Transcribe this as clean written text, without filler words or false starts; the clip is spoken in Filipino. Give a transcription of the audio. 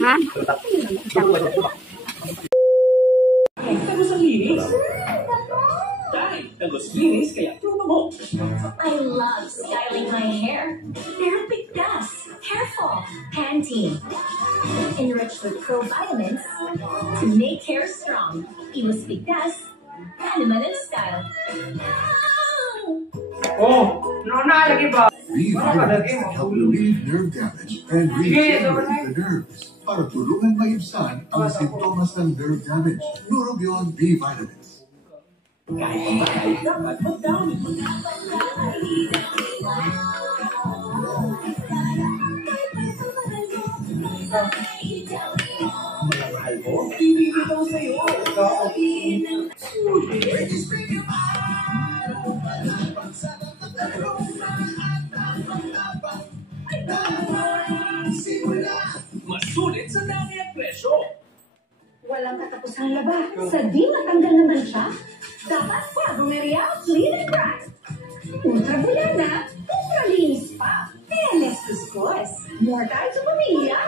Ha? Tagos ang linis? Dahil tagos linis, kaya promo mo. I love styling my hair. Pero bigdas, careful, Pantene. Enriched with provitamins to make hair strong. Iwas bigdas, Animal style. Oh, Nona, lagi ba? B-vitamins help relieve nerve damage and regenerate the nerves para tulungan maibsan ang simptomas ng nerve damage. Nurobion B-vitamins. Kahit ang bagay, dapat mag-down. Mahal mo, ibibitaw sa'yo. Masulit sa dami at presyo. Walang katapusang laba. Sa di matanggal naman siya, dapat Sabomeria Clean and Bright. Ultra bulana, ultra linis pa. Less viscous. More time sa pamilya.